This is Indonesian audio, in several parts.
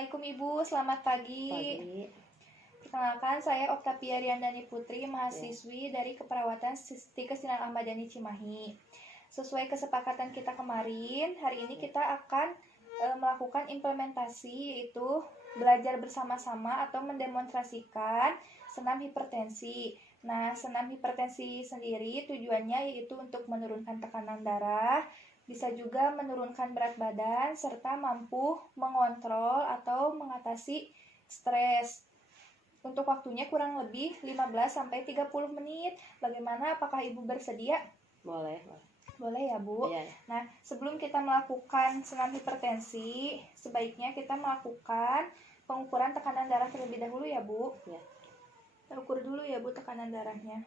Assalamualaikum Ibu, selamat pagi. Perkenalkan, saya Oktavia Riandani Putri, mahasiswi dari Keperawatan Sisdikes Sinar Ahmadiyani Cimahi. Sesuai kesepakatan kita kemarin, hari ini kita akan melakukan implementasi, yaitu belajar bersama-sama atau mendemonstrasikan senam hipertensi. Nah, senam hipertensi sendiri tujuannya yaitu untuk menurunkan tekanan darah, bisa juga menurunkan berat badan, serta mampu mengontrol atau mengatasi stres. Untuk waktunya kurang lebih 15-30 menit. Bagaimana? Apakah Ibu bersedia? Boleh. Boleh ya, Bu? Iya. Nah, sebelum kita melakukan senam hipertensi, sebaiknya kita melakukan pengukuran tekanan darah terlebih dahulu ya, Bu? Iya. Ukur dulu ya, Bu, tekanan darahnya.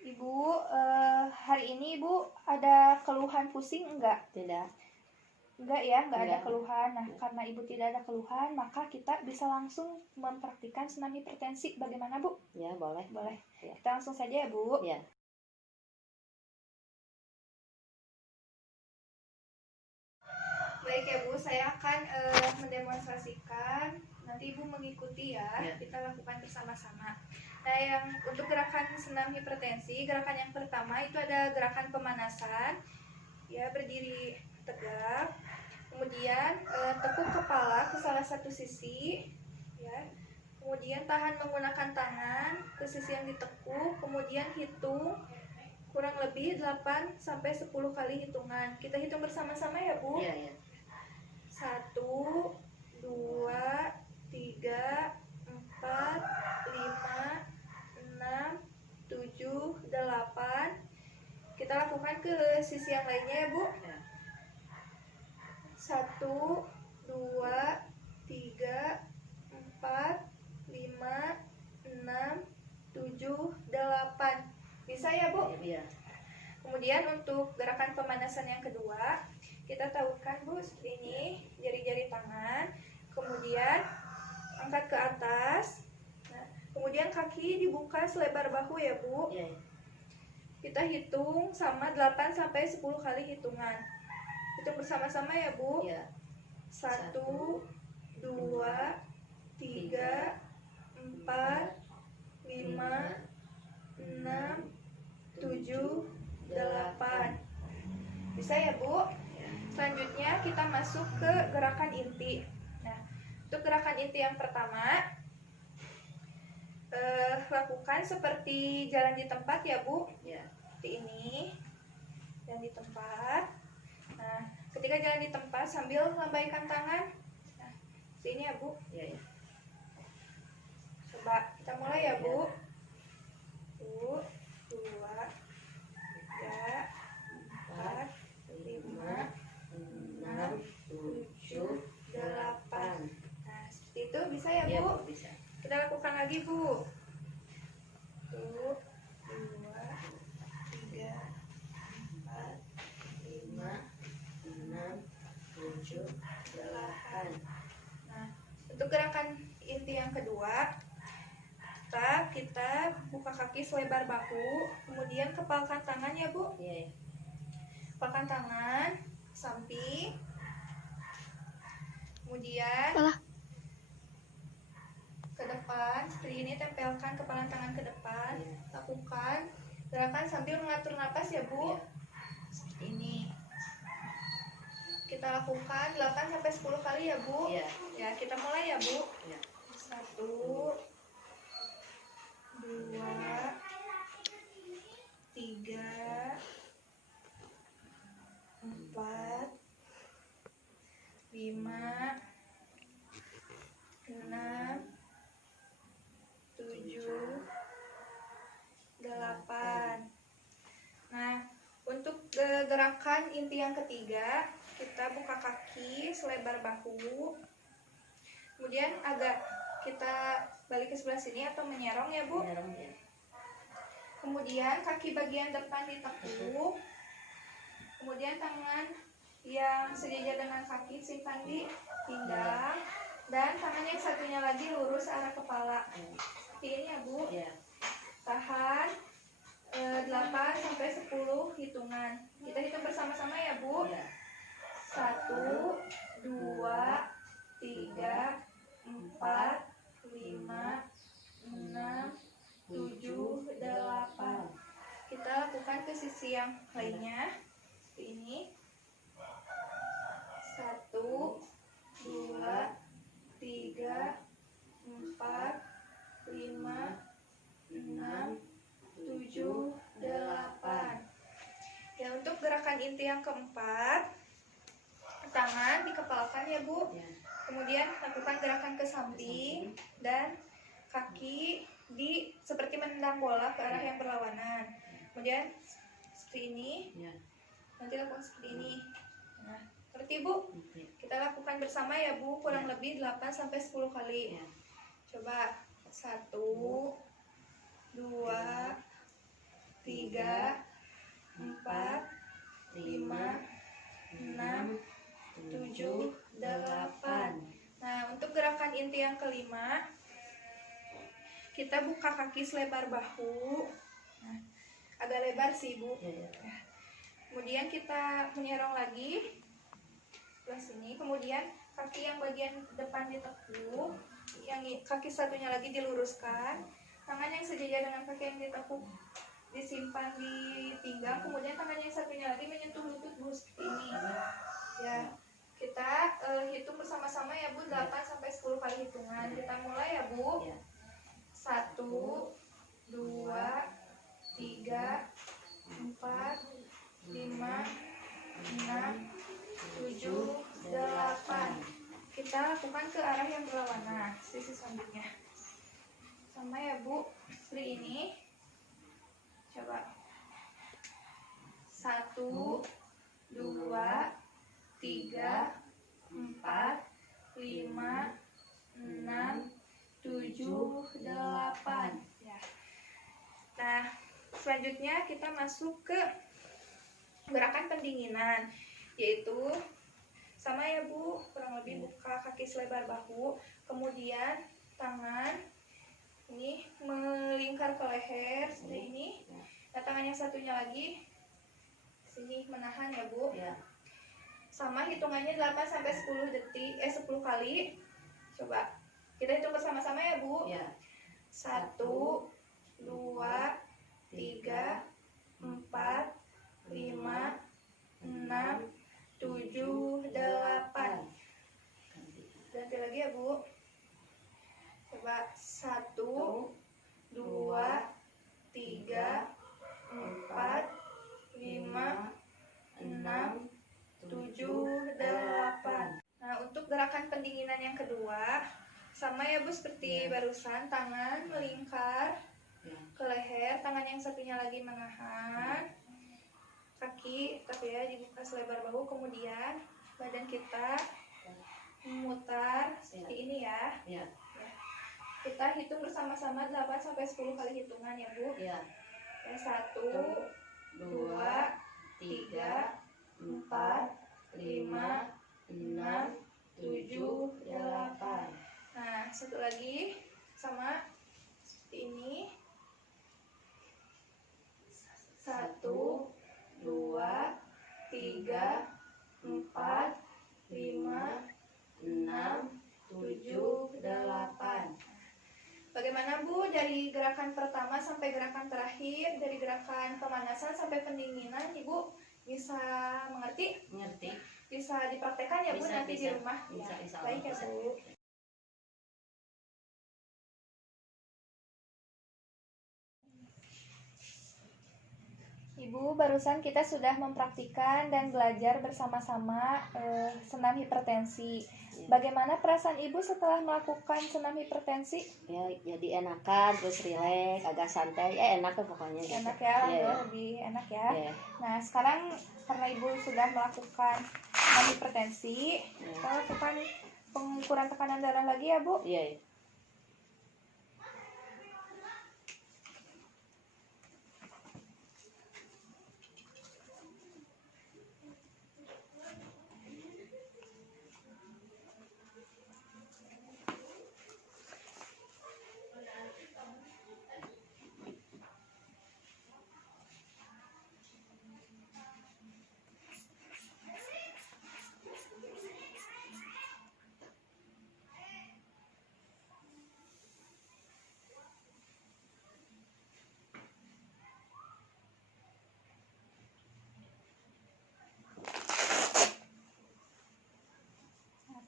Ibu, hari ini Ibu ada keluhan pusing enggak? Tidak. Enggak ya, enggak ada Enggak. keluhan. Nah, karena Ibu tidak ada keluhan, maka kita bisa langsung mempraktikkan senam hipertensi. Bagaimana, Bu? Ya, boleh. Boleh. Ya. Kita langsung saja ya, Bu. Ya. Baik ya, Bu, saya akan mendemonstrasikan. Nanti Ibu mengikuti ya. Kita lakukan bersama-sama. Nah, yang untuk gerakan senam hipertensi, gerakan yang pertama itu ada gerakan pemanasan. Ya, berdiri tegak. Kemudian tekuk kepala ke salah satu sisi, ya. Kemudian tahan menggunakan tangan ke sisi yang ditekuk. Kemudian hitung kurang lebih 8-10 kali hitungan. Kita hitung bersama-sama ya, Bu. Iya. 1, 2, 3, 4, 5, 6, 7, 8. Kita lakukan ke sisi yang lainnya ya, Bu. 1, 2, 3, 4, 5, 6, 7, 8. Bisa ya, Bu? Iya. Kemudian untuk gerakan pemanasan yang kedua, kita tautkan, Bu, seperti ini, jari-jari tangan. Kemudian angkat ke atas. Nah, kemudian kaki dibuka selebar bahu ya, Bu. Iya. Kita hitung sama 8-10 kali hitungan. Hitung bersama-sama ya, Bu. Iya. 1, 2, 3, 4, 5, 6, 7, 8. Bisa ya, Bu? Selanjutnya kita masuk ke gerakan inti. Nah, untuk gerakan inti yang pertama, lakukan seperti jalan di tempat ya, Bu. Iya. Seperti ini, jalan di tempat. Nah, ketika jalan di tempat sambil lambaikan tangan. Nah, sini ya, Bu. Iya. Coba kita mulai ya, Bu. 1, 2, 3, 4, 5, 6, 7, 8. Nah, seperti itu bisa ya, Bu? Iya, Bu, bisa. Kita lakukan lagi, Bu. 1, 2, 3, 4, 5, 6, 7, 8. Nah, untuk gerakan inti yang kedua, kita buka kaki selebar bahu, kemudian kepalkan tangan ya, Bu. Iya. Kepalkan tangan samping. Kemudian ke depan seperti ini, tempelkan kepala tangan ke depan. Lakukan gerakan sambil mengatur napas ya, Bu. Seperti ini. Kita lakukan 8-10 kali ya, Bu. Iya. Ya, kita mulai ya, Bu. Iya. 1, 2, 3, 4, 5, 6, 7, 8. Gerakan inti yang ketiga, kita buka kaki selebar bahu. Kemudian agak kita balik ke sebelah sini atau menyerong ya Bu. Menyerong ya. Kemudian kaki bagian depan ditekuk. Kemudian tangan yang sejajar dengan kaki simpan di pinggang. Dan tangan yang satunya lagi lurus arah kepala. Seperti ini ya Bu. Ya. Tahan 8 sampai 10 hitungan. Kita hitung bersama-sama ya Bu. Ya. 1, 2, 3, 4, 5, 6, 7, 8. Kita lakukan ke sisi yang lainnya. Seperti ini. 1, 2, 3, 4, 5, 6, 7, 8. Ya, untuk gerakan inti yang keempat, tangan dikepalkan ya Bu. Ya. Kemudian lakukan gerakan ke samping dan kaki seperti menendang bola ke arah yang berlawanan. Kemudian seperti ini. Ya. Nanti lakukan seperti ini. Nah, seperti Bu. Oke. Kita lakukan bersama ya Bu, kurang Ya. lebih 8 sampai 10 kali. Ya. Coba 1, 2, 3, 4, 5, 6, 7, 8. Nah, untuk gerakan inti yang kelima, kita buka kaki selebar bahu. Nah, agak lebar sih Bu. Ya. Kemudian kita menyerong lagi sebelah sini. Kemudian kaki yang bagian depan ditekuk, yang kaki satunya lagi diluruskan. Tangan yang sejajar dengan kaki yang ditekuk disimpan di pinggang. Kemudian tangan yang satunya lagi menyentuh lutut Bu seperti ini. Ya, kita hitung bersama-sama ya Bu, 8 sampai 10 kali hitungan. Kita mulai ya Bu. Ya. 1, 2, 3, 4, 5, 6, 7, 8. Kita lakukan ke arah yang berlawanan, sisi selanjutnya. Sama ya Bu, seperti ini. Coba 1, 2, 3, 4, 5, 6, 7, 8. Ya. Nah, selanjutnya kita masuk ke gerakan pendinginan, yaitu sama ya Bu, kurang lebih buka kaki selebar bahu, kemudian tangan ini melingkar ke leher seperti ini. Nah, tangan yang satunya lagi sini menahan ya Bu. Ya. Sama hitungannya 8 sampai 10 detik 10 kali. Coba kita hitung bersama-sama ya Bu. Ya. 1, 2, 3, 4, 5, 6, 7, 8. Ganti lagi ya Bu. Coba 1, 2, 3, 4, 5, 6, 7, 8. Nah, untuk gerakan pendinginan yang kedua, sama ya Bu seperti barusan, tangan melingkar ke leher, tangan yang satunya lagi menahan, kaki tapi ya dibuka selebar bahu, kemudian badan kita memutar seperti ini ya. Ya. Kita hitung bersama-sama 8 sampai 10 kali hitungan ya Bu. Ya. 1, 2, 3, 4, 5, 6, 7, 8. Nah, satu lagi sama seperti ini. 1, 2, 3, 4, 5, 6, 7, 8. Bagaimana Bu dari gerakan pertama sampai gerakan terakhir, dari gerakan pemanasan sampai pendinginan, Ibu bisa mengerti? Mengerti? Bisa dipraktekkan ya Bu Bisa, nanti bisa. di rumah? Bisa, Ya, insya Allah baik ya bisa. Bu. Ibu, barusan kita sudah mempraktikkan dan belajar bersama-sama senam hipertensi. Bagaimana perasaan Ibu setelah melakukan senam hipertensi? Ya, jadi enakan, terus rileks, agak santai, enak tuh pokoknya. Enak ya, lebih enak ya. Nah, sekarang karena Ibu sudah melakukan senam hipertensi, kita lakukan pengukuran tekanan darah lagi ya, Bu? Iya.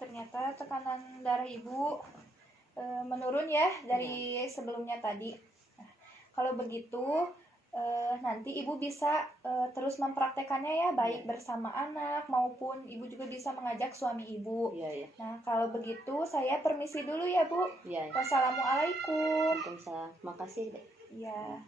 Ternyata tekanan darah Ibu menurun ya dari sebelumnya tadi. Nah, kalau begitu nanti Ibu bisa terus mempraktekannya ya, baik bersama anak maupun Ibu juga bisa mengajak suami Ibu. Nah, kalau begitu saya permisi dulu ya, Bu. Wassalamualaikum. Waalaikumsalam. Makasih deh. Iya.